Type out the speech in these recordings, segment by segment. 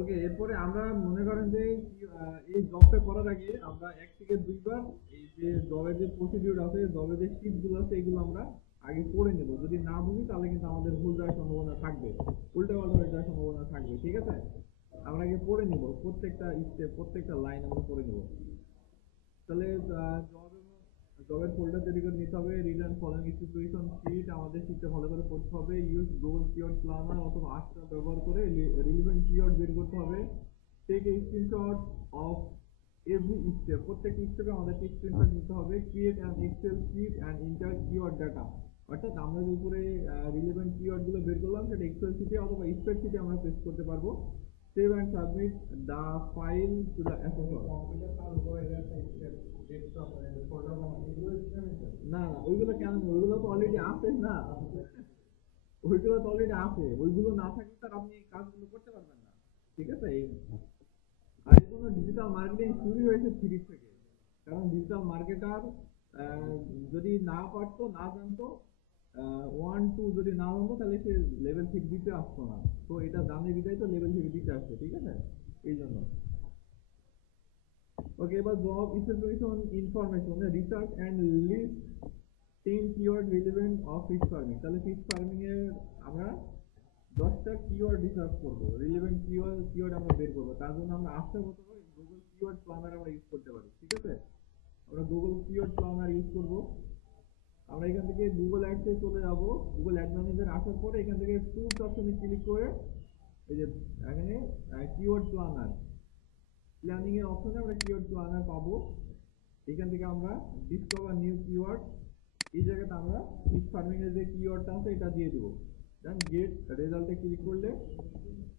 ওকে, এরপরে আমরা মনে করেন যে এই জবটা করার আগে আমরা 1 থেকে 2 বার এই যে জবের যে প্রসিডিউর আছে, জবের যে শিট গুলো আছে, এগুলো আমরা আগে পড়ে নেব। যদি না বুঝি তাহলে কিন্তু আমাদের ভুল যাওয়ার সম্ভাবনা থাকবে, উল্টা পাল্টা হয়ে যাওয়ার সম্ভাবনা থাকবে। ঠিক আছে, আমরা আগে পড়ে নিব, প্রত্যেকটা স্টেপ প্রত্যেকটা লাইন আমরা পড়ে নেব। তাহলে জবের ফোল্ডার তৈরি করে নিতে হবে। Read and following specification sheet, আমাদের শিটটা ভালো করে পড়তে হবে। ইউজ গুগল কিওয়ার্ড প্ল্যানার অথবা আস্ট্রা ব্যবহার করে রিলেভেন্ট কিওয়ার্ড বের করতে হবে। Take a screenshot of every step, প্রত্যেকটা স্টেপে আমাদেরকে স্ক্রিনশট নিতে হবে। Create an Excel sheet and enter keyword data, অর্থাৎ আমরা যে উপরে রিলেভেন্ট কিওয়ার্ড গুলো বের করলাম সেটা এক্সেল শিটে অথবা স্প্রেডশিটে আমরা পেস্ট করতে পারবো। Save and submit the file to the assessor. না না, ওইগুলো কেন, ওইগুলো তো অলরেডি আছে না, ওইগুলো তো অলরেডি আছে, ওইগুলো না থাকলে স্যার আপনি এই কাজগুলো করতে পারবেন না। ঠিক আছে, আর এই জন্য ডিজিটাল মার্কেটিং শুরু হয়েছে 3 থেকে। কারণ ডিজিটাল মার্কেটার যদি না পারতো, না জানতো, 1 2 যদি না জানতো, তাহলে সে লেভেল 6 দিতে আসতো না। তো এটা জানে বিদায় তো লেভেল 6 দিতে আসছে। ঠিক আছে, এই জন্য। ওকে, এবার job specification information, research and list 10 keyword relevant of fish farming. তাহলে ফিশ ফার্মিং এর আমরা 10টা কিওয়ার্ড রিসার্চ করবো, রিলেভেন্ট কিওয়ার্ড আমরা বের করবো। তার জন্য আমরা আস্তে মতো গুগল কিওয়ার্ড প্ল্যানার আমরা ইউজ করতে পারি। ঠিক আছে, আমরা গুগল কিওয়ার্ড প্ল্যানার ইউজ করব। আমরা এখান থেকে গুগল অ্যাডসে চলে যাব। গুগল অ্যাড ম্যানেজার আসার পরে এখান থেকে টুলস অপশনে ক্লিক করে এই যে এখানে কিওয়ার্ড প্ল্যানার, প্ল্যানিং এর অপশনে আমরা কিওয়ার্ড প্ল্যানার পাবো। এখান থেকে আমরা ডিসকভার নিউ কিওয়ার্ড, এই জায়গাটা আমরা ফিশ ফার্মিং এর যে কিওয়ার্ডটা আছে এটা দিয়ে দেবো। দেন গেট রেজাল্টে ক্লিক করলে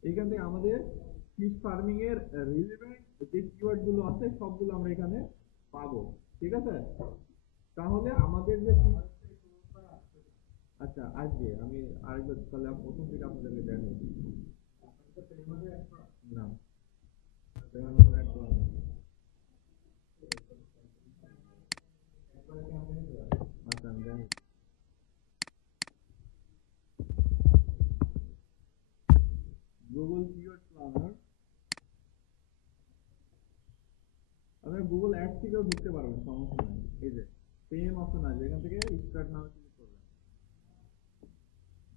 এখান থেকে আমাদের ফিশ ফার্মিং এর রিলেভেন্ট যে কিওয়ার্ড গুলো আছে সবগুলো আমরা এখানে পাবো। ঠিক আছে, তাহলে আমাদের যে আচ্ছা আসবে, আমি আরেকবার তাহলে প্রথম থেকে আপনাদেরকে দেখাই। না, আচ্ছা আমি জানি। গুগল কিওয়ার্ড প্ল্যানার, আপনারা গুগল অ্যাড থেকেও ঢুকতে পারবেন, সমস্যা নেই। এই যে সেম অপশন আসবে, এখান থেকে স্টার্ট নাও ক্লিক করবেন।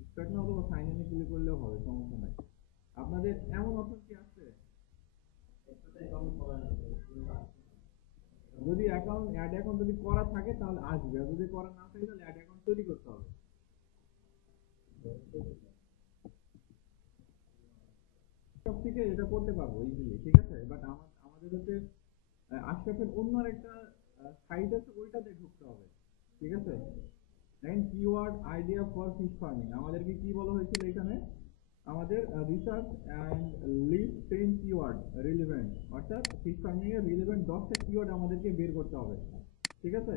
স্টার্ট নাও অথবা সাইন ইনে ক্লিক করলেও হবে, সমস্যা নাই। আপনাদের এমন অপশন কি আছে, যদি অ্যাকাউন্ট অ্যাড অ্যাকাউন্ট যদি করা থাকে তাহলে আসবে, আর যদি করা না থাকে তাহলে অ্যাড অ্যাকাউন্ট তৈরি করতে হবে। সব থেকে এটা করতে পারবো ইজিলি। ঠিক আছে, বাট আমাদের হচ্ছে আশরাফের অন্য একটা সাইট আছে, ওইটাতে ঢুকতে হবে। ঠিক আছে, দেখেন keyword idea for fish farming, আমাদেরকে কি বলা হয়েছিল এখানে, আমাদের research and list 10 keyword relevant, অর্থাৎ ফিশ ফার্মিং এর রিলেভেন্ট 10টা কিওয়ার্ড আমাদেরকে বের করতে হবে। ঠিক আছে,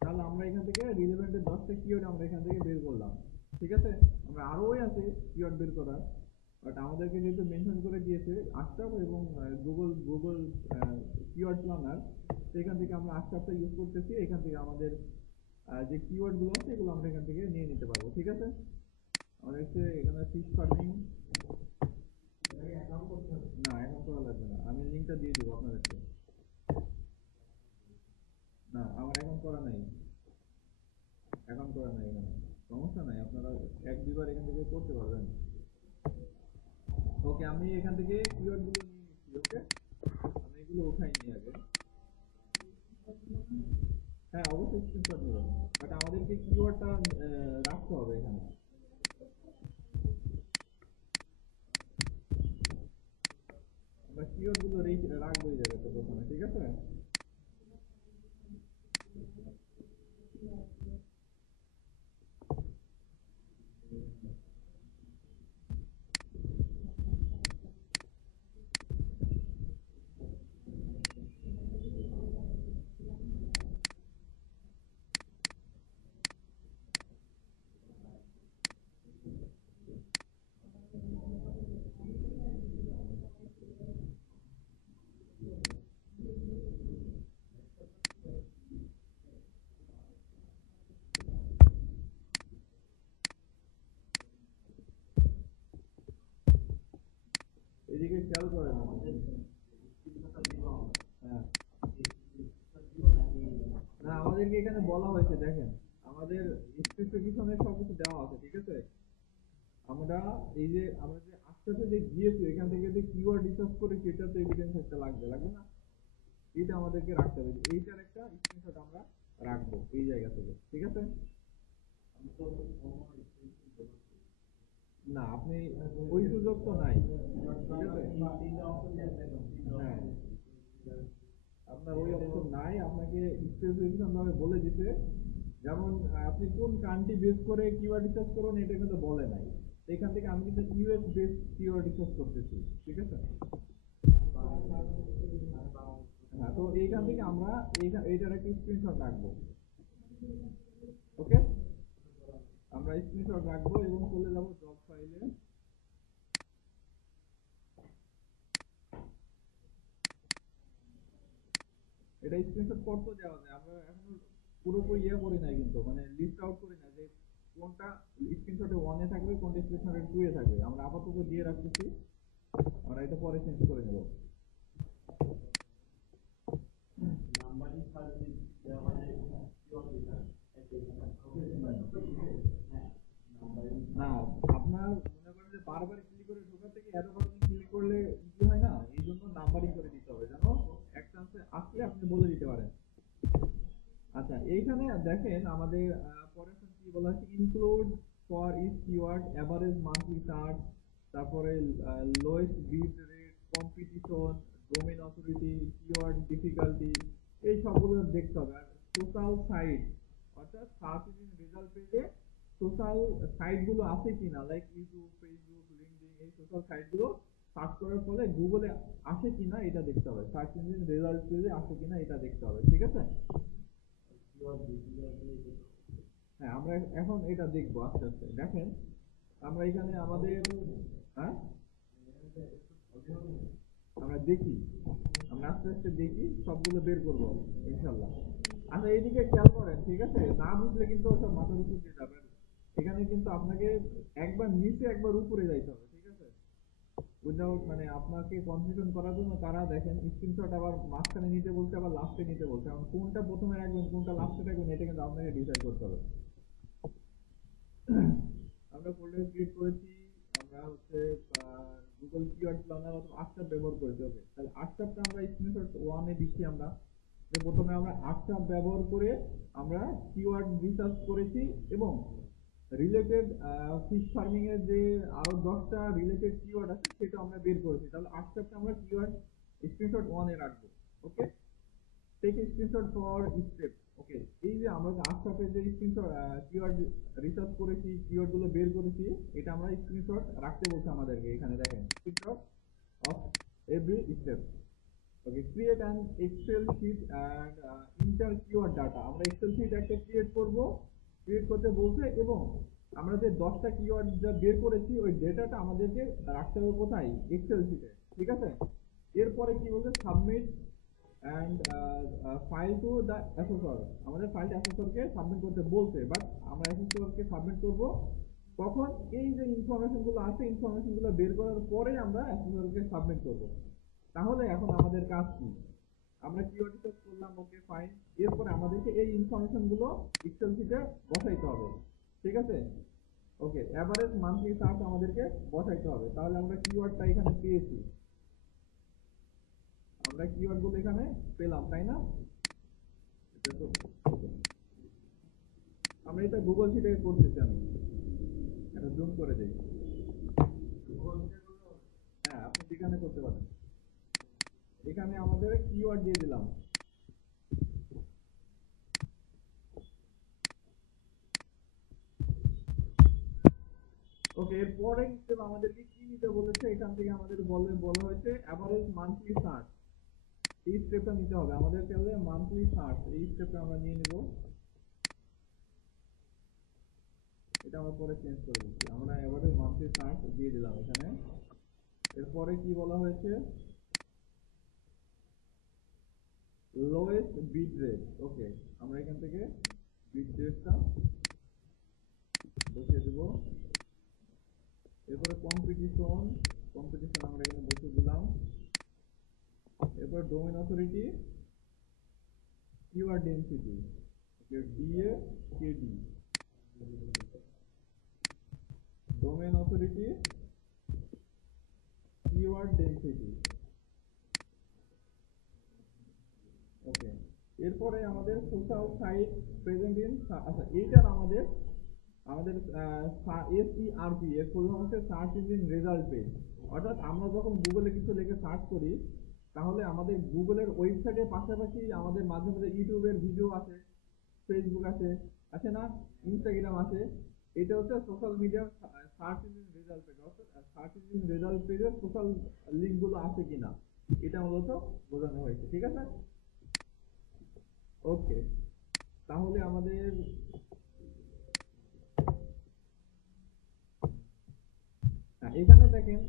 তাহলে আমরা এখান থেকে রিলেভেন্টের 10টা কিওয়ার্ড আমরা এখান থেকে বের করলাম। ঠিক আছে, আমরা আরোই আছে কিওয়ার্ড বের করার, বাট আমাদেরকে যেহেতু মেনশন করে দিয়েছে আশরাফ এবং গুগল কিওয়ার্ড প্ল্যানার, সেখান থেকে আমরা আশরাফটা ইউজ করতেছি। এখান থেকে আমাদের যে কিওয়ার্ড গুলো আছে এগুলো আমরা এখান থেকে নিয়ে নিতে পারবো। ঠিক আছে, আমাদের হচ্ছে এখানে ফিশ ফার্মিং, না এখন করা লাগবে না, আমি লিঙ্কটা দিয়ে দিব আপনাদেরকে। না আমার এখন করা নাই, এখন করা নাই এখানে, সমস্যা নাই, আপনারা 1 2 বার এখান থেকে করতে পারবেন। ওকে, আমি এখান থেকে কিওয়ার্ড গুলো নিয়ে নিচ্ছি। ওকে, আমি এগুলো উঠাই নি আগে। হ্যাঁ অবশ্যই স্ক্রিনশট নেবেন, বাট আমাদেরকে কিওয়ার্ডটা রাখতে হবে এখানে। আমরা কিওয়ার্ড গুলো রাখবো এই জায়গাতে প্রথমে। ঠিক আছে, এদিকে খেয়াল করেন। হ্যাঁ, না আমাদেরকে এখানে বলা হয়েছে, দেখেন আমাদের স্পেসিফিকেশনে সবকিছু দেওয়া আছে, ঠিক আছে। আমরা এই যে আমরা যে আস্তে আস্তে যে গিয়েছি এখান থেকে যে কিওয়ার্ড রিসার্চ করে সেটা তো এভিডেন্স একটা লাগবে না, এটা আমাদেরকে রাখতে হবে। এইটার একটা স্ক্রিনশট আমরা রাখবো এই জায়গা থেকে, ঠিক আছে। না আপনি ওই সুযোগ তো নাই, ঠিক আছে। হ্যাঁ, আপনার ওই অপশন নাই, আপনাকে স্পেসিফিকেশন ভাবে বলে দিতে। যেমন আপনি কোন কান্ট্রি বেস করে কিওয়ার্ড রিসার্চ করুন এটা কিন্তু বলে নাই। এখান থেকে আমি কিন্তু ইউএস বেস কিওয়ার্ড রিসার্চ করতেছি, ঠিক আছে। হ্যাঁ, তো এইখান থেকে আমরা এইটার একটা স্ক্রিনশট রাখবো, ওকে। আমরা স্ক্রিনশট রাখবো এবং চলে যাব জব ফাইলে। এটা স্ক্রিনশট করতে দেওয়া যায়, আমরা এখনো পুরোপুরি করি নাই, কিন্তু মানে লিস্ট আউট করি না যে কোনটা স্ক্রিনশটে 1 এ থাকবে, কোনটা স্ক্রিনশটে 2 এ থাকবে। আমরা আপাতত দিয়ে রাখতেছি, আমরা এটা পরে চেঞ্জ করে নেব। না, আপনার মনে করেন যে বারবার ক্লিক করে ঢোকা থেকে এতবার ক্লিক করলে কি হয় না, এই জন্য নাম্বারিং করে দিতে হবে, যেন এক চান্সে আসলে আপনি বলে দিতে পারেন। আচ্ছা, এইখানে দেখেন আমাদের পরের কি বলা আছে, include for each keyword average monthly search, তারপরে lowest bid rate, competition, domain authority, keyword difficulty, এই সবগুলো দেখতে হবে। আর সোশ্যাল সাইট, অর্থাৎ সার্চ ইঞ্জিন রেজাল্ট পেজে সোশ্যাল সাইট গুলো আছে কিনা, লাইক ইউটিউব, ফেসবুক, লিঙ্কডইন, এই সোশ্যাল সাইট গুলো সার্চ করার ফলে গুগলে আসে কিনা এটা দেখতে হবে, সার্চ ইঞ্জিন রেজাল্ট পেজে আসে কিনা এটা দেখতে হবে, ঠিক আছে। হ্যাঁ, আমরা এখন এটা দেখবো আস্তে আস্তে। দেখেন আমরা এখানে আমাদের, হ্যাঁ আমরা দেখি, আমরা আস্তে আস্তে দেখি, সবগুলো বের করবো ইনশাল্লাহ। আচ্ছা, এইদিকে খেয়াল করেন, ঠিক আছে, না বুঝলে কিন্তু সব মাথার উপর দিয়ে যাবে। এখানে কিন্তু আপনাকে একবার নিচে একবার উপরে যাইতে হবে, ঠিক আছে। উইদাউট মানে আপনাকে কনফিউশন করার জন্য তারা দেখেন স্ক্রিনশট আবার মাঝখানে নিতে বলছে, আবার লাস্টে নিতে বলছে। এখন কোনটা প্রথমে রাখবেন কোনটা লাস্টে রাখবেন এটা কিন্তু আপনাকে ডিসাইড করতে হবে। আমরা ফোল্ডার ক্রিয়েট করেছি, আমরা হচ্ছে গুগল কিওয়ার্ড প্ল্যানার অথবা আটসাপ ব্যবহার করেছি। ওকে, তাহলে আটসাপটা আমরা স্ক্রিনশট 1 এ দিচ্ছি। আমরা যে প্রথমে আমরা আটসাপ ব্যবহার করে আমরা কিওয়ার্ড রিসার্চ করেছি এবং রিলেটেড ফিশ ফার্মিং এর যে আরো 10টা রিলেটেড কিওয়ার্ড আছে সেটা আমরা বের করেছি। তাহলে আটসাপটা আমরা কিওয়ার্ড স্ক্রিনশট 1 এ রাখবো। ওকে, টেক স্ক্রিনশট ফর স্টেপ। ওকে, এই যে আমরা আটসাপের যে স্ক্রিনশট কিওয়ার্ড রিসার্চ করেছি, কিওয়ার্ড গুলো বের করেছি, এটা আমরা স্ক্রিনশট রাখতে বলছে আমাদেরকে। এখানে দেখেন screenshot of every step. Okay, create an Excel sheet and enter keyword data. আমরা এক্সেল শিট একটা ক্রিয়েট করতে বলছে এবং আমরা যে 10টা কিওয়ার্ড যা বের করেছি ওই ডেটাটা আমাদেরকে রাখতে হবে কোথায়, এক্সেল শিটে, ঠিক আছে। এরপরে কি বলছে, submit and file to the assessor. আমাদের ফাইলটা অ্যাসেসরকে সাবমিট করতে বলছে, বাট আমরা অ্যাসেসরকে সাবমিট করব কখন, এই যে ইনফরমেশনগুলো আছে ইনফরমেশনগুলো বের করার পরে আমরা অ্যাসেসরকে সাবমিট করব। তাহলে এখন আমাদের কাজ কি, আমরা কিওয়ার্ড রিসার্চ করলাম, ওকে ফাইন। এরপরে আমাদেরকে এই ইনফরমেশন গুলো এক্সেল শিটে বসাইতে হবে, ঠিক আছে। ওকে, এভারেজ মান্থলি সার্চ আমাদেরকে বসাইতে হবে। তাহলে আমরা কিওয়ার্ডটা এখানে পেয়েছি, আমরা কিওয়ার্ড গুলো এখানে পেলাম, তাই না। আমরা এটা গুগল শিটে করতেছি, আমি এটা জুম করে দেই। হ্যাঁ, আপনি যেখানে করতে পারেন। এখানে আমাদের কিওয়ার্ড দিয়ে দিলাম। ওকে, এরপরে কিন্তু আমাদেরকে কি নিতে বলেছে, এখান থেকে আমাদের বলা হয়েছে এভারেজ মান্থলি সার্চ, এই স্টেপটা নিতে হবে আমাদের। তাহলে মান্থলি সার্চ এই স্টেপটা আমরা নিয়ে নেব। এটা আমরা পরে চেঞ্জ করে দিচ্ছি, আমরা এভারেজ মান্থলি সার্চ দিয়ে দিলাম এখানে। এরপরে কি বলা হয়েছে, লোয়েস্ট বিট রেট। ওকে, আমরা এখান থেকে বিট রেটটা বসিয়ে দেব। এরপরে কম্পিটিশন, কম্পিটিশন আমরা এখানে বসে দিলাম। এরপর domain authority, keyword density, DA KD, domain authority, keyword density. Okay, এরপরে আমাদের সোশ্যাল সাইট প্রেজেন্ট ইন, আচ্ছা এইটার আমাদের SERP এর ফুল ফর্ম হচ্ছে সার্চ ইঞ্জিন রেজাল্ট পেজ। অর্থাৎ আমরা যখন গুগলে কিছু লিখে সার্চ করি তাহলে আমাদের গুগলের ওয়েবসাইটের পাশাপাশি আমাদের মাঝে মাঝে ইউটিউবের ভিডিও আছে, ফেসবুক আছে না, ইনস্টাগ্রাম আছে। এটা হচ্ছে সোশ্যাল মিডিয়ার সার্চ ইঞ্জিন রেজাল্ট পেজ। অর্থাৎ সার্চ ইঞ্জিন রেজাল্ট পেজের সোশ্যাল লিঙ্কগুলো আছে কিনা এটা মূলত বোঝানো হয়েছে। ঠিক আছে, ওকে। তাহলে আমাদের এখানে দেখেন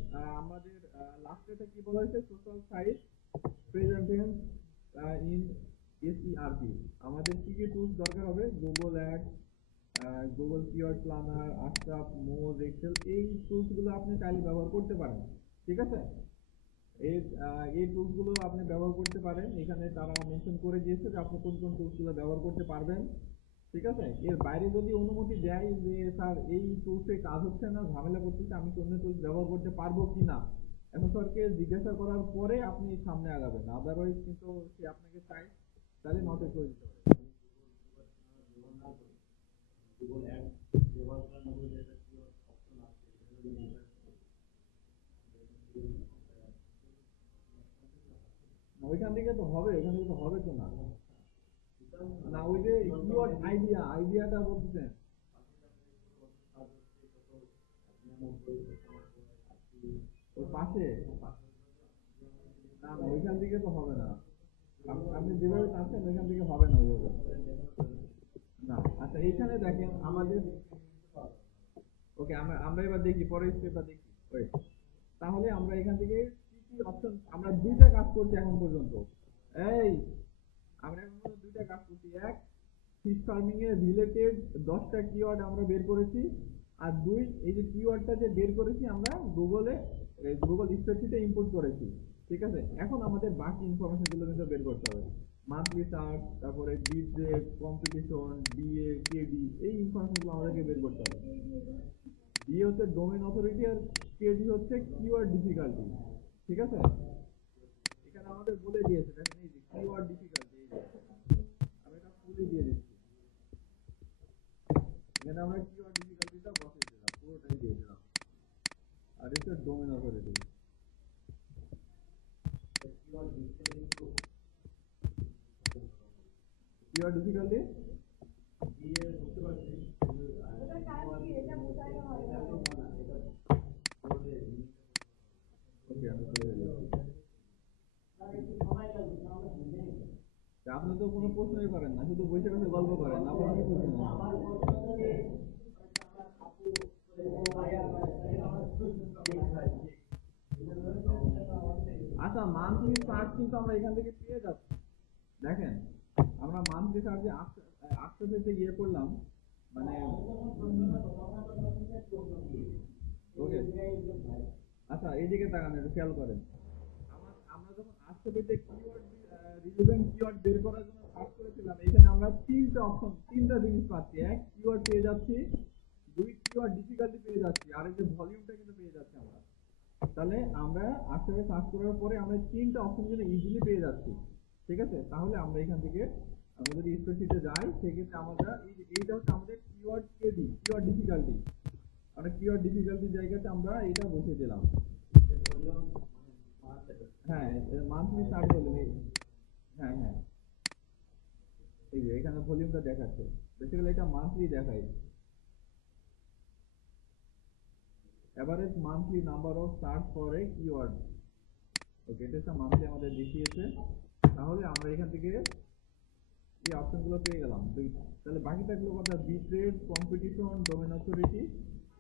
আমাদের লাস্টেটা কি বলা হয়েছে, social site presentation in SERP। আমাদের কি কি টুলস দরকার হবে, Google ad, Google keyword planner, আশরাফ, মোজ, এক্সেল, এই টুলসগুলো আপনি চাইলে ব্যবহার করতে পারেন। ঠিক আছে, এই টুলসগুলো আপনি ব্যবহার করতে পারেন। এখানে তারা মেনশন করে দিয়েছে যে আপনি কোন কোন টুলসগুলো ব্যবহার করতে পারবেন। ঠিক আছে, এর বাইরে যদি অনুমতি দেয় যে স্যার এই টুলসে কাজ হচ্ছে না, ঝামেলা করতেছে, আমি অন্য টুলস ব্যবহার করতে পারবো কিনা, এখন স্যারকে জিজ্ঞাসা করার পরে আপনি সামনে আগাবেন। আদারওয়াইজ কিন্তু সে আপনাকে তাহলে নটে করে দিতে পারে। ওইখান থেকে তো হবে, ওইখান থেকে তো হবে তো না, না ওই যে কিওয়ার্ড আইডিয়াটা বলতেছেন, ওর পাশে, না না ওইখান থেকে তো হবে না, আপনি যেভাবে চাচ্ছেন ওইখান থেকে হবে না ওইভাবে না। আচ্ছা এইখানে দেখেন আমাদের, ওকে আমরা এবার দেখি পরের স্টেপটা দেখি। তাহলে আমরা এখান থেকে কি কি অপশন, আমরা দুইটা কাজ করছি এখন পর্যন্ত। এই আমরা এখন পর্যন্ত দুইটা কাজ করছি, এক ফিশ ফার্মিং এর রিলেটেড 10টা কিওয়ার্ড আমরা বের করেছি, আর দুই এই যে কিওয়ার্ডটা যে বের করেছি আমরা গুগল স্প্রেডশিটে ইম্পোর্ট করেছি। ঠিক আছে, এখন আমাদের বাকি ইনফরমেশন গুলো কিন্তু বের করতে হবে। মান্থলি সার্চ, তারপরে bid rate, competition, DA, KD, এই ইনফরমেশন গুলো আমাদেরকে বের করতে হবে। ডিএ হচ্ছে ডোমেন অথরিটি আর কেডি হচ্ছে কিওয়ার্ড ডিফিকাল্টি। ঠিক আছে, এখানে আমাদের বলে দিয়েছে দেখেন এই যে কিওয়ার্ড ডিফিকাল্টি, আমি এটা ফুলি দিয়ে দিচ্ছি। এখানে আমরা কিওয়ার্ড ডিফিকাল্টিটা বসিয়ে দিলাম, পুরোটাই দিয়ে দিলাম। আর এটা ডোমেন অথরিটি, কিওয়ার্ড ডিফিকাল্টি আপনি তো কোনো প্রশ্নই করেন না, শুধু বসে বসে গল্প করেন, আপনার কি প্রশ্ন? আচ্ছা মান্থলি চার্জ কিন্তু আমরা এখান থেকে পেয়ে যাচ্ছি। দেখেন আমরা মান্থলি চার্জে আস্তে আস্তে ইয়ে করলাম, মানে ওকে। আচ্ছা এইদিকে তাকান, একটু খেয়াল করেন, আমরা যখন আস্তে আস্তে রিলেভেন্ট কিওয়ার্ড বের করার জন্য সার্চ করেছিলাম, এখানে আমরা তিনটা জিনিস পাচ্ছি। এক, কিওয়ার্ড পেয়ে যাচ্ছি, দুই, কিওয়ার্ড ডিফিকাল্টি পেয়ে যাচ্ছি, আর এই যে ভলিউমটা কিন্তু পেয়ে যাচ্ছি আমরা। তাহলে আমরা আস্তে আস্তে সার্চ করার পরে আমরা তিনটা অপশন কিন্তু ইজিলি পেয়ে যাচ্ছি। ঠিক আছে, তাহলে আমরা এখান থেকে আমরা যদি স্প্রেডশিটে যাই সেক্ষেত্রে আমরা এইটা হচ্ছে আমাদের কিওয়ার্ড কেডি, কিওয়ার্ড ডিফিকাল্টি। আমরা কিওয়ার্ড ডিফিকাল্টির জায়গাতে আমরা এটা বসিয়ে দিলাম। হ্যাঁ মান্থলি সার্চ ভলিউম, হ্যাঁ হ্যাঁ এই যে এখানে ভলিউমটা দেখাচ্ছে, বেসিক্যালি এটা মান্থলি দেখায়, average monthly number of search for a keyword. Okay, এটা মান্থলি আমাদের দেখিয়েছে। তাহলে আমরা এখান থেকে এই অপশনগুলো পেয়ে গেলাম দুইটা। তাহলে বাকি থাকলো কথা bid rate, competition, domain authority,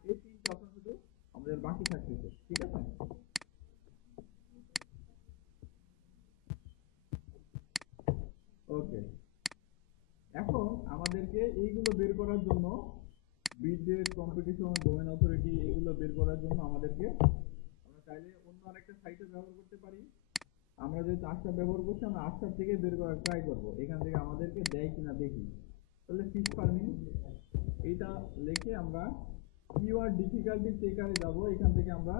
এই তিনটা অপশন শুধু আমাদের বাকি থাকতেছে। ঠিক আছে, ওকে। এখন আমাদেরকে এইগুলো বের করার জন্য, bid rate, competition, domain authority, এগুলো বের করার জন্য আমাদেরকে আমরা চাইলে অন্য আরেকটা সাইটে ব্যবহার করতে পারি। আমরা যেহেতু আটটা ব্যবহার করছি, আমরা আটটার থেকে বের করার ট্রাই করবো, এখান থেকে আমাদেরকে দেয় কিনা দেখি। তাহলে ফিশ ফার্মিং এইটা লিখে আমরা কিওয়ার্ড ডিফিকাল্টি চেকারে যাব। এখান থেকে আমরা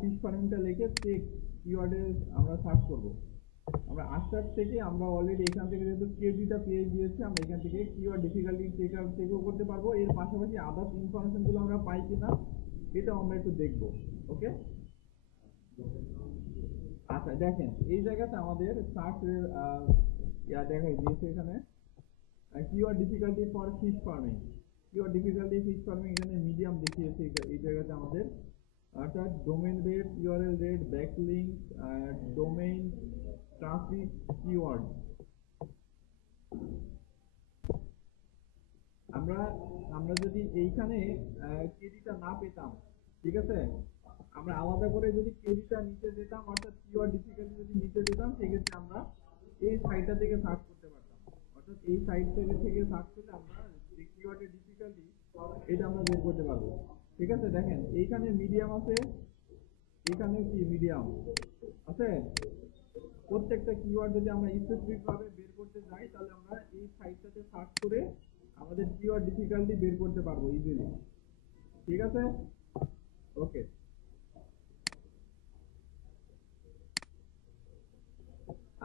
ফিশ ফার্মিংটা লিখে চেক কিওয়ার্ডে আমরা সার্চ করব। আমরা আটটার থেকে আমরা অলরেডি এখান থেকে যেহেতু কেডিটা পেয়ে গিয়েছি, আমরা এখান থেকে কিওয়ার্ড ডিফিকাল্টি চেকও করতে পারবো। এর পাশাপাশি আদার্স ইনফরমেশনগুলো আমরা পাই কিনা এটাও আমরা একটু দেখবো। ওকে, আচ্ছা দেখেন এই জায়গাতে আমাদের সার্চ দেখা দিয়েছে এখানে keyword difficulty for fish farming. Keyword difficulty fish farming এখানে মিডিয়াম দেখিয়েছে এই জায়গাতে আমাদের, অর্থাৎ domain rate, URL rate, backlink, domain traffic, keyword. আমরা যদি এইখানে কেডিটা না পেতাম, ঠিক আছে, আমরা আলাদা করে যদি কেডিটা নিতে যেতাম, অর্থাৎ কিওয়ার্ড ডিফিকাল্টি যদি নিতে যেতাম, সেক্ষেত্রে আমরা এই সাইটটা থেকে সার্চ করতে পারতাম। অর্থাৎ এই সাইট থেকে সার্চ করলে আমরা যে কিওয়ার্ডের ডিফিকাল্টি এটা আমরা বের করতে পারবো। ঠিক আছে, দেখেন এইখানে মিডিয়াম আছে, এখানে কি মিডিয়াম আছে। প্রত্যেকটা কিওয়ার্ড যদি আমরা স্পেসিফিক ভাবে বের করতে যাই, তাহলে আমরা এই সাইটটাতে সার্চ করে আমাদের কিওয়ার্ড ডিফিকাল্টি বের করতে পারবো ইজিলি। ঠিক আছে, ওকে।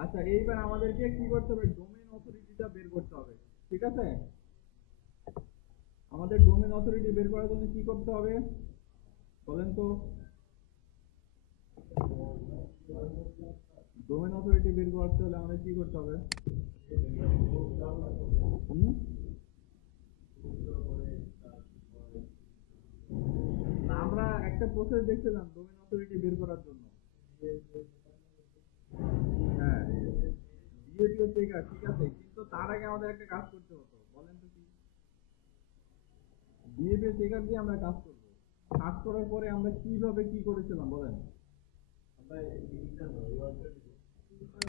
আচ্ছা, এইবার আমাদেরকে কি করতে হবে, ডোমেইন অথরিটিটা বের করতে হবে। ঠিক আছে, আমাদের ডোমেইন অথরিটি বের করার জন্য কি করতে হবে বলেন তো? ডোমেইন অথরিটি বের করতে হলে আমাদের কি করতে হবে? আমরা একটা প্রসেস দেখছিলাম ডোমেইন অথরিটি বের করার জন্য। হ্যাঁ, ডিএপিও চেকার, ঠিক আছে, কিন্তু তার আগে আমাদের একটা কাজ করতে হতো, বলেন তো কি? ডিএপিও চেকার দিয়ে আমরা কাজ করব। কাজ করার পরে আমরা কিভাবে কি করেছিলাম বলেন?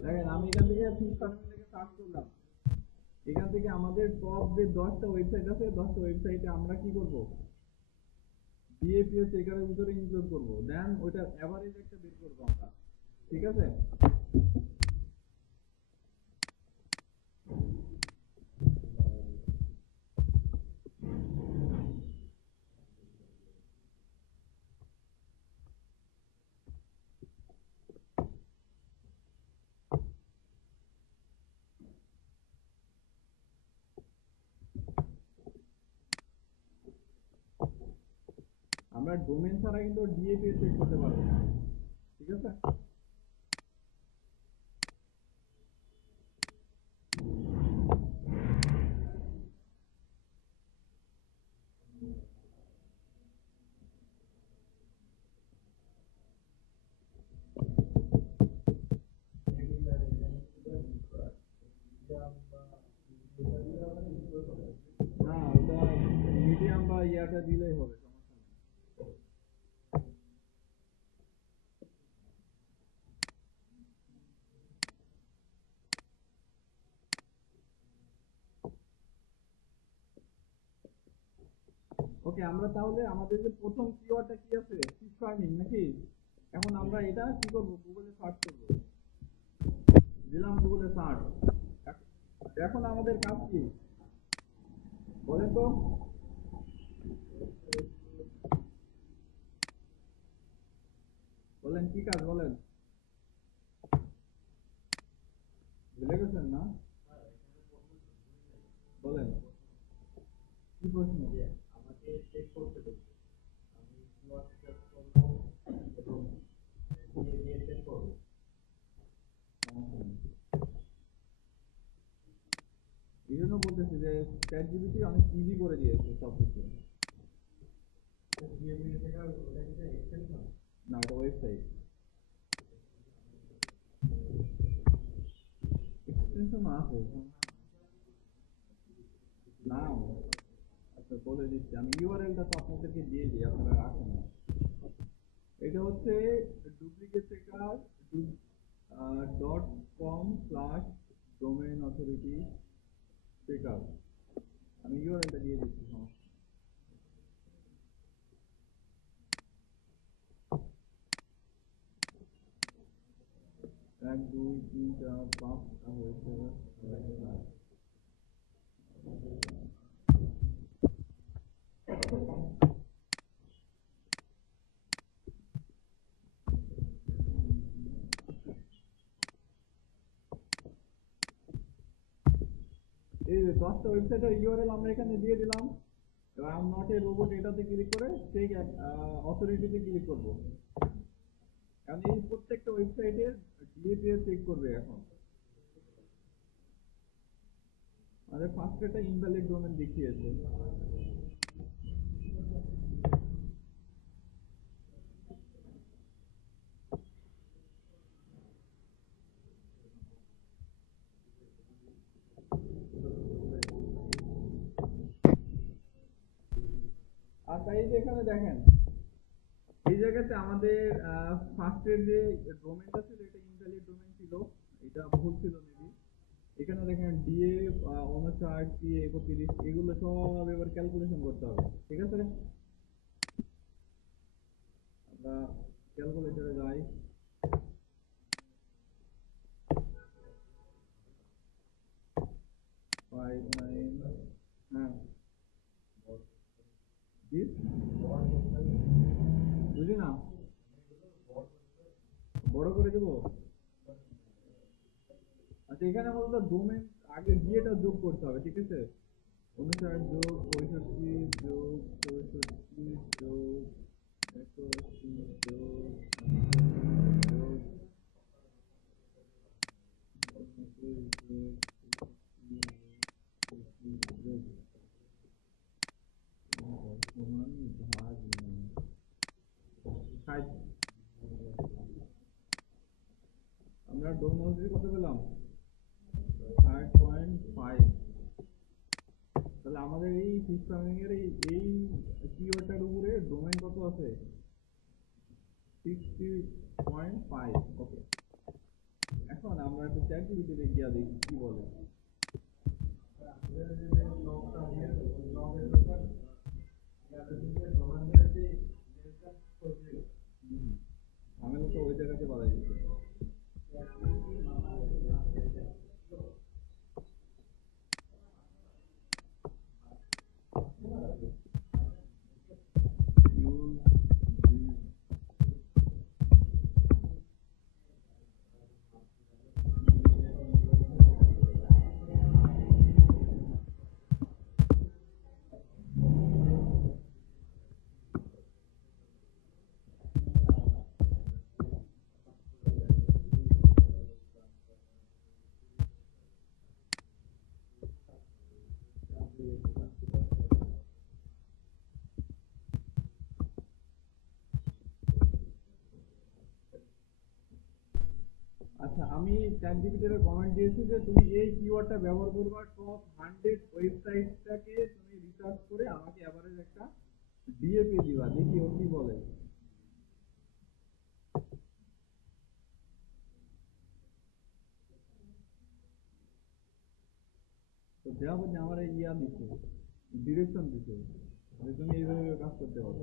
দেখেন আমি এখান থেকে ফিশ ফার্মিং থেকে সার্চ করলাম, এখান থেকে আমাদের টপ যে 10টা ওয়েবসাইট আছে, 10টা ওয়েবসাইটে আমরা কি করব, ডিএপিও চেকারের ভিতরে ইনক্লুড করব, দেন ওইটার এভারেজ একটা বের করব আমরা। ঠিক আছে, আমরা ডোমেন ছাড়া কিন্তু ডিএপিও চেক করতে পারবো না। ঠিক আছে, না ওটা মিডিয়াম বা ইয়াটা দিলেই হবে, সমস্যা নেই। ওকে, আমরা তাহলে আমাদের যে প্রথম কিওয়ার্ডটা কি আছে, ফিশ ফার্মিং নাকি? এখন আমরা এটা কি করব, গুগলে সার্চ করব। দিলাম গুগলে সার্চ। এখন আমাদের কাজ কি বলেন তো? বলেন কি কাজ বলেন? ভুলে গেছেন না? বলেন কি প্রশ্ন? আমাকে চেক করতে বলছে, আমি কিওয়ার্ড সার্চ করব এবং দিয়ে চেক করব। এই জন্য বলতেছি যে চ্যাটজিপিটি অনেক ইজি করে দিয়েছে সব কিছু। না, এটা ওয়েবসাইট, এক্সটেনশন আছে না। আচ্ছা বলে দিচ্ছি, আমি ইউআরএলটা তো আপনাদেরকে দিয়ে দিই, আপনারা রাখেন না। এটা হচ্ছে ডুপ্লিকেটেকার .com/domain-authority checker। আমি ইউআরএলটা দিয়ে দিচ্ছি, সমস্যা। 1 2 3 4 5টা হয়েছে। এই 10টা ওয়েবসাইটের ইউআরএল আমরা এখানে দিয়ে দিলাম। এবার I am not a robot এটাতে ক্লিক করে চেক অথরিটিতে ক্লিক করব, কারণ এই প্রত্যেকটা ওয়েবসাইটের ডিএপিএ চেক করবে। এখন আমাদের ফার্স্ট একটা ইনভ্যালিড ডোমেন দেখিয়েছে। আর তাই যে এখানে দেখেন এই জায়গাতে আমাদের ফার্স্টের যে ডোমেনটা ছিল এটা ইনভ্যালিড ডোমেন ছিল, এটা ভুল ছিল মেবি। এখানে দেখেন ডিএ 59 ডিএ 31 এগুলো সব এবার ক্যালকুলেশন করতে হবে। ঠিক আছে, আমরা ক্যালকুলেটরে যাই। হ্যাঁ বুঝি না, বড় করে দেবো। আচ্ছা এখানে মূলত ডোমেন আগে ডিএটা যোগ করতে হবে। ঠিক আছে, 59 যোগ 65 যোগ 64 যোগ 81 যোগ আমরা ডোম হাউসে কত পেলাম? 5.5। তাহলে আমাদের এই ফিশ ফার্মিং এর এই কিওয়ার্ডটার উপরে ডোমেন কত আছে? 60.5। ওকে, এখন আমরা একটু চ্যাটজিপিটিতে গিয়ে দেখি কি বলে। ঝামেলা তো ওই জায়গাতে বাড়াই দিচ্ছে। আচ্ছা আমি চ্যাটজিপিটিতে কমেন্ট দিয়েছি যে তুমি এই কিওয়ার্ডটা ব্যবহার করবা টপ 100 ওয়েবসাইটটাকে তুমি রিসার্চ করে আমাকে এভারেজ একটা ডিএপি দিবা। দেখি ও কি বলে। তো দেওয়া বলছে আমার এই ইয়া দিচ্ছে, ডিরেকশন দিচ্ছে যে তুমি এইভাবে কাজ করতে পারো।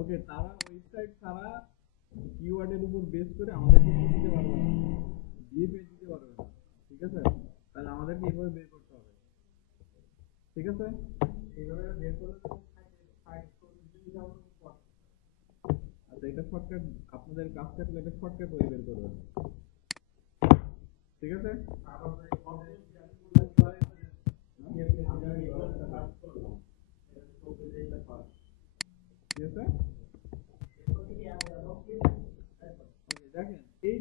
ওকে, তারা ওয়েবসাইট তারা কিওয়ার্ডের উপর বেস করে আমাদেরকে কি দিতে পারবে না, ডিএপি দিতে পারবে না। ঠিক আছে, তাহলে আমাদেরকে এইভাবে বের করতে হবে। ঠিক আছে, এইভাবে বের করলে আচ্ছা এটা শর্টকাট, আপনাদের কাজ থাকলে এটা শর্টকাট ওয়ে বের করবেন। ঠিক আছে, ঠিক আছে।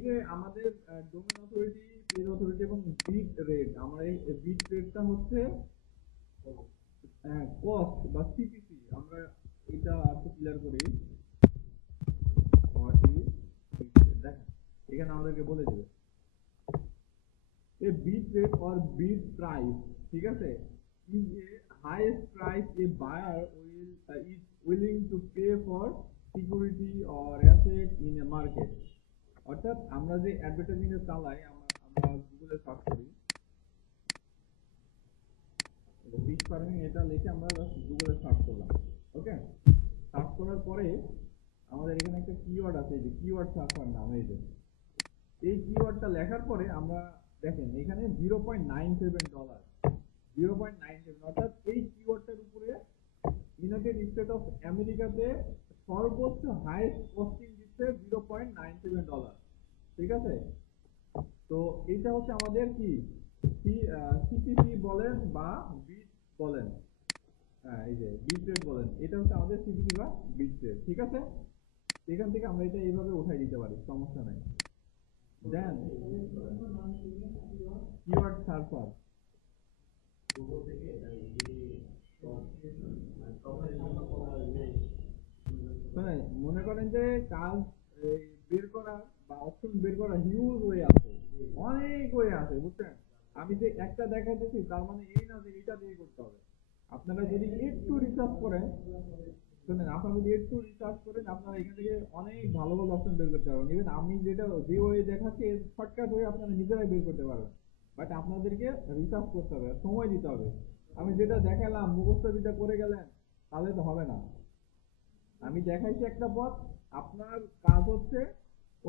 যে আমাদের ডোমেন অথরিটি, পেজ অথরিটি এবং বিট রেট, আমরা এই বিট রেটটা হচ্ছে কস্ট বা সিপিসি। আমরা এটা একটু ক্লিয়ার করি। দেখেন এখানে আমাদেরকে বলে দেবে a bit rate or bid price, ঠিক আছে, is a highest price a buyer is willing to pay for security or asset in a market। অর্থাৎ আমরা যে অ্যাডভার্টাইজিং এ চালাই, আমরা গুগলে সার্চ করি ফিশ ফার্মিং, এটা লিখে আমরা গুগলে সার্চ করলাম। ওকে, সার্চ করার পরে আমাদের এখানে একটা কিওয়ার্ড আছে, এই যে কিওয়ার্ড সার্চার নাম। এই কিওয়ার্ডটা লেখার পরে আমরা দেখেন এখানে $0.97, 0.97, অর্থাৎ এই কিওয়ার্ডটার উপরে ইউনাইটেড স্টেট অফ আমেরিকাতে সর্বোচ্চ হাইয়েস্ট কস্টিং দিচ্ছে $0.97। ঠিক আছে, তো এইটা হচ্ছে আমাদের কি সিপিসি বলেন বা বিট বলেন, এই যে বিট রেট বলেন, এটা হচ্ছে আমাদের সিপিসি বা বিট রেট। ঠিক আছে, এখান থেকে আমরা এটা এইভাবে উঠাই দিতে পারি, সমস্যা নাই। দেন কিওয়ার্ড সার্চার, মনে করেন যে কাজ বের করা বা অপশন বের করা হিউজ ওয়ে আছে, অনেক ওয়ে আছে, বুঝছেন। আমি যে একটা দেখাতেছি তার মানে এই না যে এটা দিয়ে করতে হবে। আপনারা যদি একটু রিসার্চ করেন, শুনেন, আপনারা যদি একটু রিসার্চ করেন আপনারা এখান থেকে অনেক ভালো ভালো অপশন বের করতে পারবেন। ইভেন আমি যেটা যে ওয়ে দেখাচ্ছি শর্টকাট হয়ে আপনারা নিজেরাই বের করতে পারবেন, বাট আপনাদেরকে রিসার্চ করতে হবে, সময় দিতে হবে। আমি যেটা দেখালাম মুখস্থ বিদ্যা করে গেলেন তাহলে তো হবে না। আমি দেখাইছি একটা পথ, আপনার কাজ হচ্ছে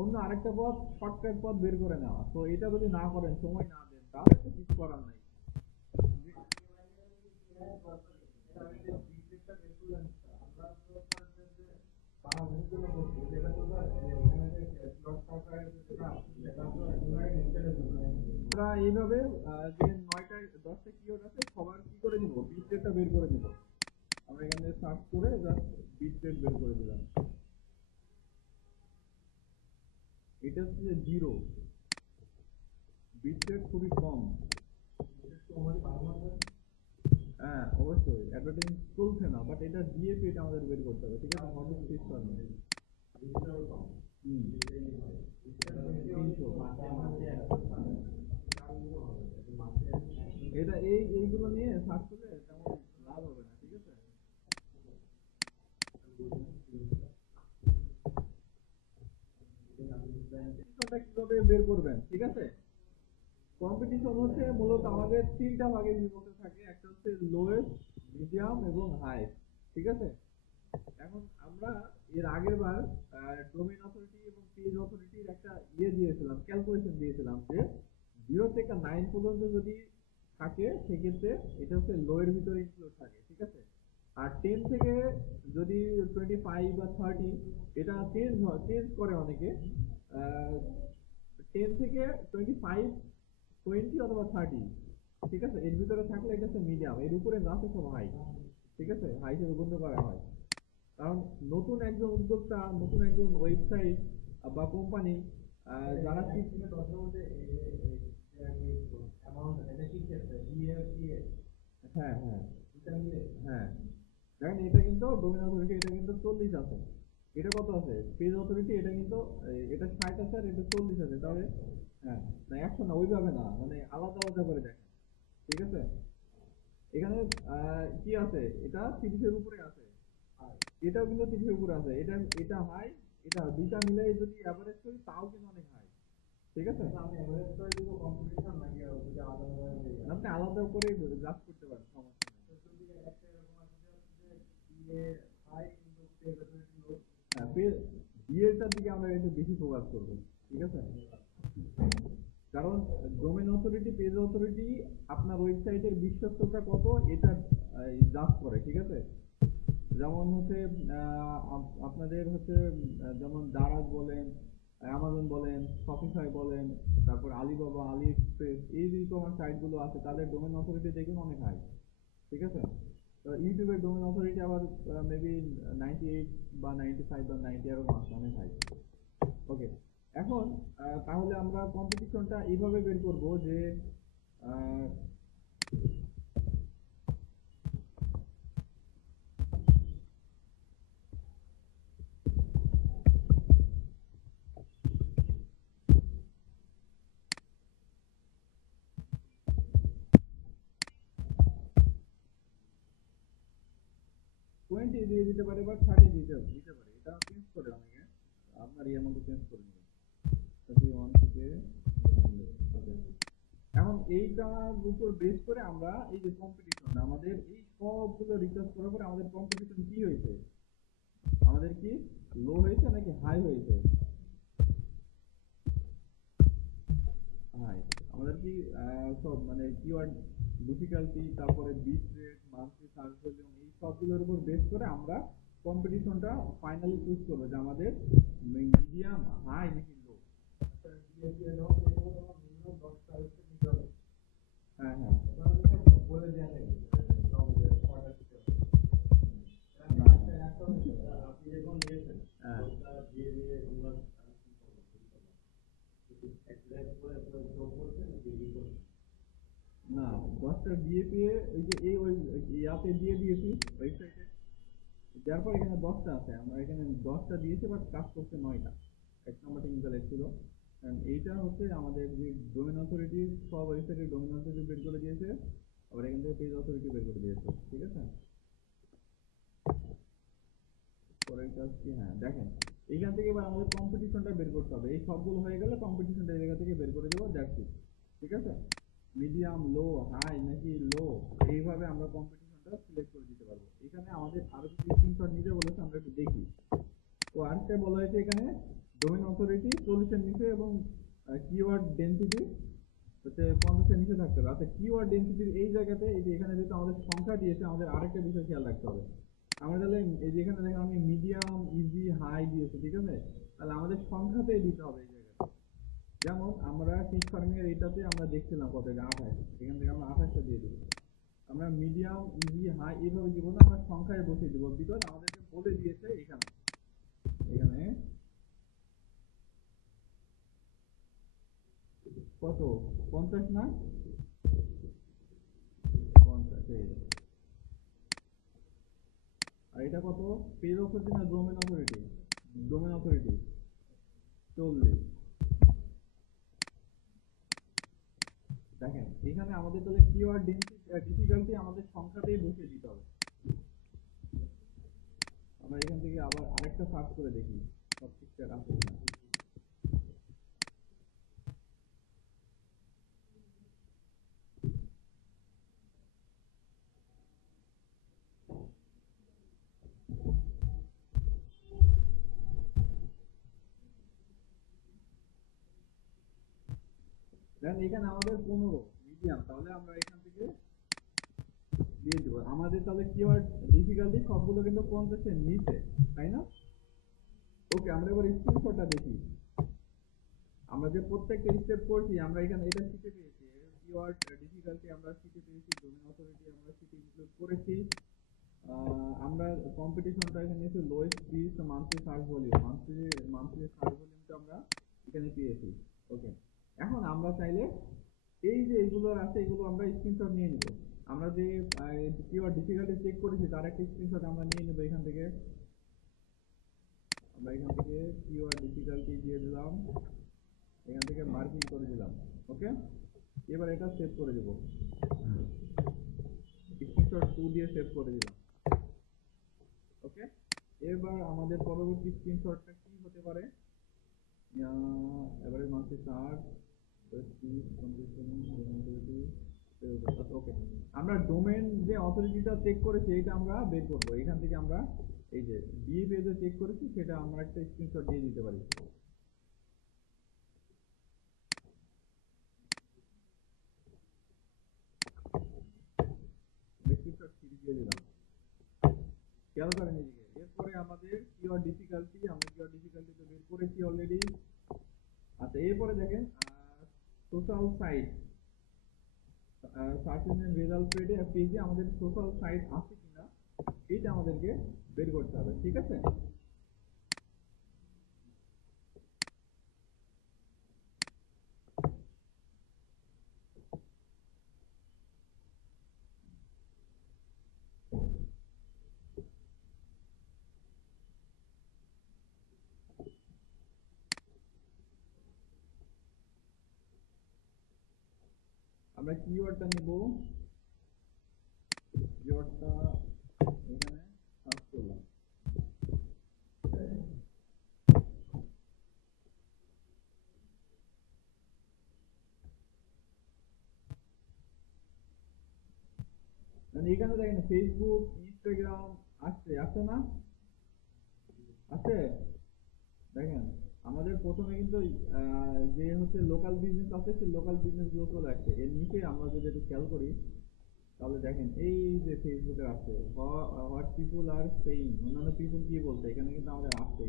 অন্য আরেকটা পথ, শর্টকাট পথ বের করে নেওয়া। তো এটা যদি না করেন, সময় না দেন, তাহলে তো কিছু করার নাই। আমরা এইভাবে যে 9টা 10টা কিওয়ার্ড আছে সবার কি করে নিব, বিট রেটটা বের করে নিব। আমরা এখানে সার্চ করে জাস্ট বিট রেট বের করে দিলাম। এটা হচ্ছে 0, বিট রেট খুবই কম। হ্যাঁ অবশ্যই অ্যাডভার্টাইজিং চলছে না, বাট এটা ডিএপি, এটা আমাদের বের করতে হবে। ঠিক আছে, হবে ফিক্স করবে 300। এটা এইগুলো নিয়ে সার্চ করলে তেমন লাভ হবে না। ঠিক আছে, কিভাবে বের করবেন? ঠিক আছে, কম্পিটিশন হচ্ছে মূলত আমাদের 3টা ভাগে বিভক্ত থাকে, একটা হচ্ছে লোয়েস্ট, মিডিয়াম এবং হাই। ঠিক আছে, এখন আমরা এর আগের বার ডোমেইন অথরিটি এবং পেজ অথরিটির একটা দিয়েছিলাম, ক্যালকুলেশন দিয়েছিলাম যে 0 থেকে 9 পর্যন্ত যদি থাকে সেক্ষেত্রে এটা হচ্ছে লোয়ের ভিতরে ইনক্লুড থাকে। ঠিক আছে, আর 10 থেকে যদি 25 বা 30, এটা চেঞ্জ করে অনেকে, 10 থেকে 25, 20 অথবা 30, ঠিক আছে, এর ভিতরে থাকলে এটা হচ্ছে মিডিয়াম, এর উপরে না তো সব হাই। ঠিক আছে, হাই হিসেবে গণ্য করা হয়। কারণ নতুন একজন উদ্যোক্তা, নতুন একজন ওয়েবসাইট বা কোম্পানি যারা হ্যাঁ হ্যাঁ হ্যাঁ, দেখেন এটা কিন্তু ডোমেইন অথরিটি, এটা কিন্তু 40 আছে। এটা কত আছে পেজ অথরিটি? এটা কিন্তু এটা 60 আছে আর এটা 40 আছে। তাহলে হ্যাঁ, না 100 না, ওইভাবে না, মানে আলাদা আলাদা করে দেখেন। ঠিক আছে, এখানে কি আছে, এটা 30 এর উপরে আছে, এটাও কিন্তু 30 এর উপরে আছে। এটা হাই, এটা দুইটা মিলে যদি এভারেজ করি তাও কিন্তু অনেক হাই। ঠিক আছে, আপনি আলাদা করে জাজ করতে পারেন, সমস্যা নেই। হ্যাঁ, বিয়েটার দিকে আমরা একটু বেশি ফোকাস করবো। ঠিক আছে, কারণ ডোমেইন অথরিটি, পেজ অথরিটি আপনার ওয়েবসাইটের বিশ্বস্ততা কত এটা জাজ করে। ঠিক আছে, যেমন হচ্ছে আপনাদের হচ্ছে যেমন দারাজ বলেন, অ্যামাজন বলেন, শপিফাই বলেন, তারপর আলিবাবা, আলি এক্সপ্রেস, এই যে ই-কমার্স সাইটগুলো আছে তাদের ডোমেইন অথরিটি দেখুন অনেক হাই। ঠিক আছে, ইউটিউবের ডোমেইন অথরিটি আবার মেবি 98 বা 95 বা 90 এরকম আছে, অনেক হাই। ওকে, এখন তাহলে আমরা কম্পিটিশনটা এইভাবে বের করব যে আহ, 20 দিয়ে দিতে পারে বা 30 দিতে দিতে পারে, এটা চেঞ্জ করে অনেকে, আপনার ইয়ের মধ্যে চেঞ্জ করে নেবেন 31 থেকে 300। এখন এইটার উপর বেস করে আমরা এই যে কম্পিটিশন, আমাদের এই সবগুলো রিসার্চ করার পরে আমাদের কম্পিটিশন কি হয়েছে, আমাদের কি লো হয়েছে নাকি হাই হয়েছে? হাই। আমাদের কি সব মানে কিওয়ার্ড ডিফিকাল্টি, তারপরে bid rate, monthly search volume, এই সবগুলোর উপর বেস করে আমরা কম্পিটিশনটা ফাইনালি চুজ করবো যে আমাদের মিডিয়াম, হাই নাকি লো। হ্যাঁ হ্যাঁ না, 10টা দিয়ে পেয়ে ওই যে এই ওই ইয়াতে দিয়ে দিয়েছি ওয়েবসাইটে, যার পর এখানে 10টা আছে, আমরা এখানে 10টা দিয়েছি বাট কাজ করছে 9টা। 1 নম্বর টেকনিক্যাল ছিল। এইটা হচ্ছে আমাদের যে ডোমেন অথরিটি, সব ওয়েবসাইটের ডোমেন অথরিটি বের করে দিয়েছে, আবার এখান থেকে পেজ অথরিটি বের করে দিয়েছে, ঠিক আছে। পরের কাজ কি, হ্যাঁ দেখেন এইখান থেকে এবার আমাদের কম্পিটিশনটা বের করতে হবে, এই সবগুলো হয়ে গেলে কম্পিটিশনটা এই জায়গা থেকে বের করে দেবো, দ্যাটস ইট, ঠিক আছে। মিডিয়াম, লো, হাই নাকি লো, এইভাবে আমরা কম্পিটিশনটা সিলেক্ট করে দিতে পারবো। এখানে আমাদের আরো কিছু স্ক্রিনশট নিতে বলেছে, আমরা একটু দেখি। তো আরেকটা বলা হয়েছে এখানে ডোমেন অথরিটি সলিউশন নিচে এবং কিওয়ার্ড ডেনসিটি হচ্ছে 50-এর নিচে থাকতে হবে। আচ্ছা, কিওয়ার্ড ডেনসিটির এই জায়গাতে এই যে এখানে যেহেতু আমাদের সংখ্যা দিয়েছে, আমাদের আরেকটা বিষয় খেয়াল রাখতে হবে। আমরা তাহলে এই যে এখানে দেখেন আমি মিডিয়াম, ইজি, হাই দিয়েছি, ঠিক আছে, তাহলে আমাদের সংখ্যাতেই দিতে হবে এই জায়গাতে। যেমন আমরা ফিশ ফার্মিং এর এটাতে আমরা দেখছিলাম কত, 28, এখান থেকে আমরা 28টা দিয়ে দেবো। আমরা মিডিয়াম, ইজি, হাই এইভাবে দিব না, আমরা সংখ্যায় বসিয়ে দিব, বিকজ আমাদেরকে বলে দিয়েছে এখানে এখানে কত, 50 না, 50। আর এটা কত, পেজ অথরিটি না ডোমেন অথরিটি? Domain authority 40। দেখেন এখানে আমাদের তাহলে কিওয়ার্ড ডিফিকাল্টি আমাদের সংখ্যাতেই বসিয়ে দিতে হবে। আমরা এখান থেকে আবার আরেকটা সার্চ করে দেখি সব ঠিকঠাক আছে কিনা। দেন এখানে আমাদের 15 মিডিয়াম, তাহলে আমরা এখান থেকে দিয়ে দেবো। আমাদের তাহলে কিওয়ার্ড ডিফিকাল্টি সবগুলো কিন্তু 50-এর নিচে, তাই না? ওকে, আমরা এবার স্ক্রিনশটটা দেখি। আমরা যে প্রত্যেকটা স্টেপ করছি, আমরা এখানে এটা শিখে পেয়েছি, কিওয়ার্ড ডিফিকাল্টি আমরা শিখে পেয়েছি, ডোমেন অথরিটি আমরা শিখে ইনক্লুড করেছি। আমরা কম্পিটিশনটা এখানে এসে lowest fees, monthly search volume, monthly search ভলিউমটা আমরা এখানে পেয়েছি। ওকে, এখন আমরা চাইলে এই যে এইগুলো আছে এগুলো আমরা স্ক্রিনশট নিয়ে নিব। আমরা যে কিওয়ার্ড ডিফিকাল্টি চেক করেছি তার একটা স্ক্রিনশট আমরা নিয়ে নেব এখান থেকে। আমরা এখান থেকে কিওয়ার্ড ডিফিকাল্টি দিয়ে দিলাম, এখান থেকে মার্কিং করে দিলাম। ওকে, এবার এটা সেভ করে দেব, স্ক্রিনশট 2 দিয়ে সেভ করে দিলাম। ওকে, এবার আমাদের পরবর্তী স্ক্রিনশটটা কি হতে পারে, এবারে মাসে 60 ওকে, আমরা ডোমেন যে অথরিটিটা চেক করেছি এটা আমরা বের করব। এখান থেকে আমরা এই যে ডিএ পেজে চেক করেছি সেটা আমরা একটা স্ক্রিনশট দিয়ে দিতে পারি। স্ক্রিনশট দিয়ে দিলাম, খেয়াল করেন এদিকে। এরপরে আমাদের কিওয়ার্ড ডিফিকাল্টি, আমরা কিওয়ার্ড ডিফিকাল্টি তো বের করেছি অলরেডি। আচ্ছা, এরপরে দেখেন social site, search engine result পেজে আমাদের সোশ্যাল সাইট আছে কিনা এটা আমাদেরকে বের করতে হবে, ঠিক আছে। আমরা কিওয়ার্ডটা নিব, কিওয়ার্ডটা এখানে সার্চ করলাম। এখানে দেখেন ফেসবুক, ইনস্টাগ্রাম আছে না? আছে। দেখেন আমাদের প্রথমে কিন্তু যে হচ্ছে লোকাল বিজনেস আছে, সেই লোকাল বিজনেস গুলো চলে আসছে। এর নিচে আমরা যদি একটু খেয়াল করি তাহলে দেখেন এই যে ফেসবুকে আছে হোয়াট পিপুল আর সেইং, অন্যান্য পিপুল কি বলছে, এখানে কিন্তু আমাদের আসছে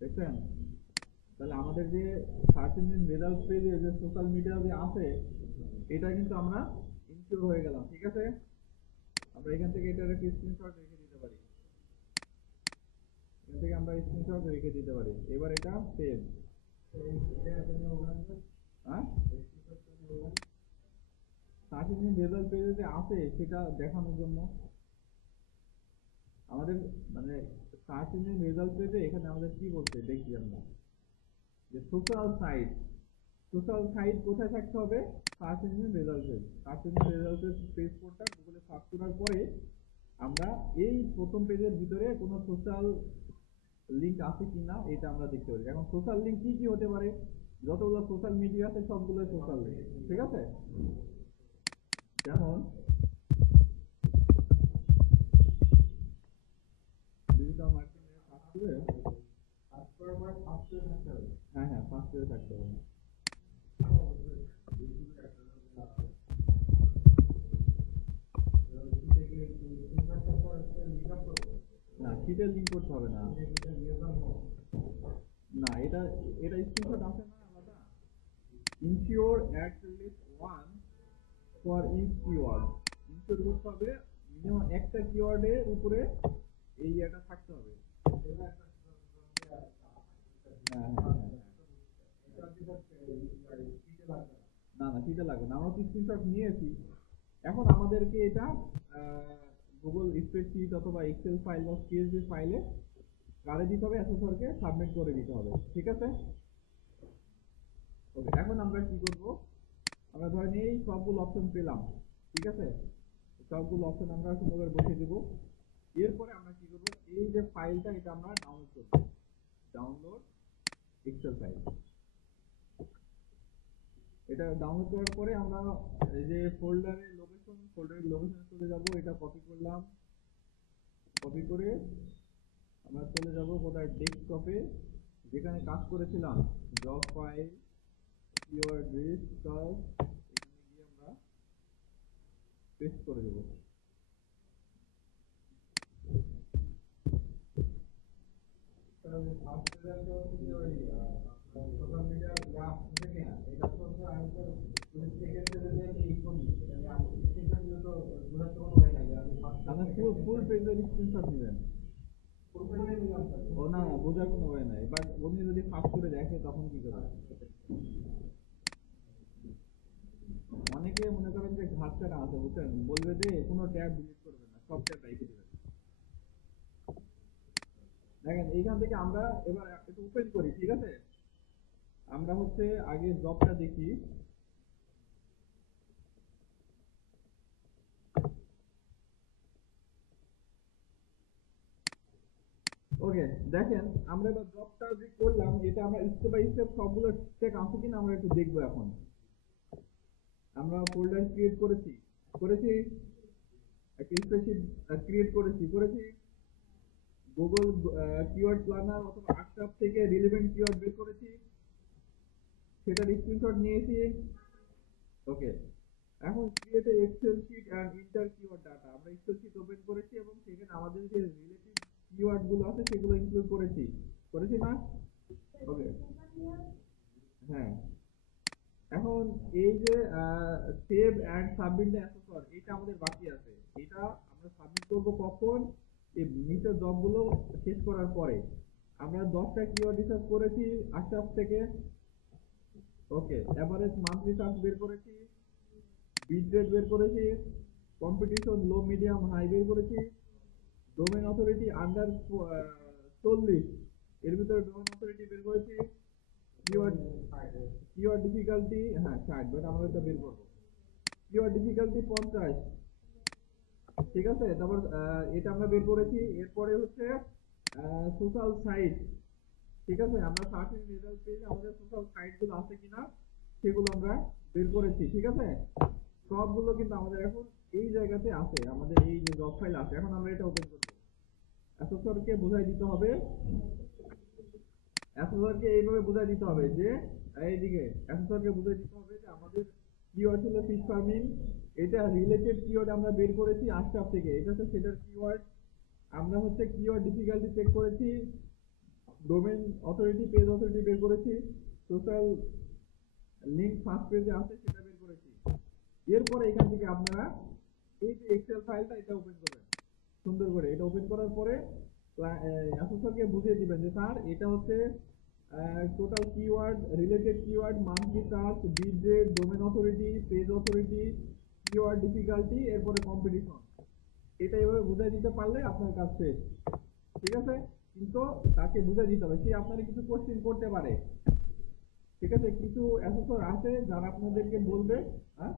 দেখছেন। তাহলে আমাদের যে সার্চ ইঞ্জিন রেজাল্ট পেজে যে সোশ্যাল মিডিয়া যে আছে, এটা কিন্তু আমরা ইনকিউর হয়ে গেলাম। ঠিক আছে, আমরা এখান থেকে এটার একটা স্ক্রিনশট রেখে দিতে পারি, এখান থেকে আমরা স্ক্রিনশট রেখে দিতে পারি। এবার এটা সেভ। হ্যাঁ, সার্চ ইঞ্জিন রেজাল্ট পেজে যে আছে সেটা দেখানোর জন্য আমাদের মানে সার্চ ইঞ্জিন রেজাল্ট পেজে এখানে আমাদের কি বলছে দেখি আমরা, যে সোশ্যাল সাইট, সোশ্যাল সাইট কোথায় থাকতে হবে? Search engine result page. Search engine result page কোডটা গুগলে সার্চ করার পরে আমরা এই প্রথম পেজের ভিতরে কোনো সোশ্যাল লিঙ্ক আছে কিনা এটা আমরা দেখতে পারি। এখন সোশ্যাল লিঙ্ক কি কি হতে পারে? যতগুলো সোশ্যাল মিডিয়া আছে সবগুলো সোশ্যাল লিঙ্ক। ঠিক আছে, যেমন ডিজিটাল মার্কেটিং এর কাজ করে হ্যাঁ হ্যাঁ ফার্স্ট পেজে থাকতে হবে। না শীটের লিঙ্ক করতে হবে না, না এটা এটা স্ক্রিনশট আছে না আলাদা। Ensure at least one for each keyword, ensure করতে হবে মিনিমাম একটা কিওয়ার্ডের উপরে এই এটা থাকতে হবে। হ্যাঁ হ্যাঁ না না শীটে লাগবে না, আমরা স্ক্রিনশট নিয়েছি। এখন আমাদেরকে এটা গুগল স্প্রেডশিট অথবা এক্সেল ফাইল বা সিএসভি ফাইলে কারে দিতে হবে, অ্যাসেসরকে সাবমিট করে দিতে হবে। ঠিক আছে, ওকে। এখন আমরা কি করব, আমরা ধরেন এই সবগুলো অপশন পেলাম। ঠিক আছে, সবগুলো অপশন আমরা সুন্দর করে বসিয়ে দেবো। এরপরে আমরা কি করব, এই যে ফাইলটা এটা আমরা ডাউনলোড করব, ডাউনলোড এক্সেল ফাইল। এটা ডাউনলোড করার পরে আমরা এই যে ফোল্ডারের লোকেশনে চলে যাব, এটা কপি করলাম, কপি করে আমরা চলে যাব কোথায়, ডেস্কটপে যেখানে কাজ করেছিলাম job file keyword list search, এখানে গিয়ে আমরা পেস্ট করে দেব। ফুল পেজের স্ক্রিনশট নেবেন। ও না না, বোঝার কোনো ওয়ে নাই। এবার উনি যদি ফাস্ট করে দেখে তখন কি করবে? অনেকে মনে করেন যে ঘাটটা আছে বুঝছেন, বলবে যে কোনো ট্যাব ডিলিট করবে না, সব ট্যাব রেখে দেবে। দেখেন এইখান থেকে আমরা এবার একটু ওপেন করি। ঠিক আছে, আমরা হচ্ছে আগে জবটা দেখি। ওকে, দেখেন আমরা এবার জবটা যে করলাম এটা আমরা স্টেপ বাই স্টেপ সবগুলো ঠিকঠাক আছে কিনা আমরা একটু দেখবো। এখন আমরা ফোল্ডার ক্রিয়েট করেছি একটা স্প্রেডশিট ক্রিয়েট করেছি গুগল কিওয়ার্ড প্ল্যানার অথবা আর্টসাপ থেকে রিলেভেন্ট কিওয়ার্ড বের করেছি, সেটার স্ক্রিনশট নিয়েছি। ওকে, এখন create Excel sheet and enter keyword data, আমরা এক্সেল শিট ওপেন করেছি এবং সেখানে আমাদের যে রিলেটিভ কিওয়ার্ড গুলো আছে সেগুলো ইনক্লুড করেছি না? ওকে, হ্যাঁ। এখন এই যে save and submit the assessor, এটা আমাদের বাকি আছে। এটা আমরা সাবমিট করব কখন? এই নিচের জবগুলো শেষ করার পরে। আমরা 10টা কিওয়ার্ড রিসার্চ করেছি আশরাফ থেকে। ওকে, এভারেজ মান্থলি সার্চ বের করেছি, বিট রেট বের করেছি, কম্পিটিশন লো মিডিয়াম হাই বের করেছি, ডোমেন অথরিটি আন্ডার 40, এর ভিতরে ডোমেন অথরিটি বের করেছি, কিওয়ার্ড কিওয়ার্ড ডিফিকাল্টি, হ্যাঁ 60, বাট আমরা এটা বের করবো। কিওয়ার্ড ডিফিকাল্টি 50, ঠিক আছে। তারপর এটা আমরা বের করেছি। এরপরে হচ্ছে সোশ্যাল সাইট, ঠিক আছে। আমরা সার্চিং রেজাল্ট পেজ আমাদের সোশ্যাল সাইট গুলো আছে কিনা সেগুলো আমরা বের করেছি, ঠিক আছে। সবগুলো কিন্তু আমাদের এখন এই জায়গাতে আছে, আমাদের এই যে জব ফাইল আছে। এখন আমরা এটা ওপেন করবো। অ্যাসেসরকে বোঝাই দিতে হবে, অ্যাসেসরকে এইভাবে বোঝাই দিতে হবে যে এইদিকে অ্যাসেসরকে বোঝাই দিতে হবে যে আমাদের কিওয়ার্ড ছিল ফিশ ফার্মিং, এটা রিলেটেড কিওয়ার্ড আমরা বের করেছি আশরাফ থেকে, এটা হচ্ছে সেটার কিওয়ার্ড। আমরা হচ্ছে কিওয়ার্ড ডিফিকাল্টি চেক করেছি, ডোমেইন অথরিটি, পেজ অথরিটি বের করেছি, সোশ্যাল লিংক ফার্স্ট পেজে আছে সেটা বের করেছি। এরপরে এখান থেকে আপনারা এই যে এক্সেল ফাইলটা এটা ওপেন করবেন সুন্দর করে। এটা ওপেন করার পরে অ্যাসেসরকে বুঝিয়ে দিবেন যে স্যার এটা হচ্ছে total keyword, related keyword, monthly search, bid rate, domain authority, page authority, keyword difficulty, এরপরে কম্পিটিশন। এটা এভাবে বুঝিয়ে দিতে পারলে আপনার কাজ শেষ, ঠিক আছে। কিন্তু তাকে বুঝিয়ে দিতে হবে, সে আপনাকে কিছু কোশ্চেন করতে পারে, ঠিক আছে। কিছু অ্যাসেসর আছে যারা আপনাদেরকে বলবে, হ্যাঁ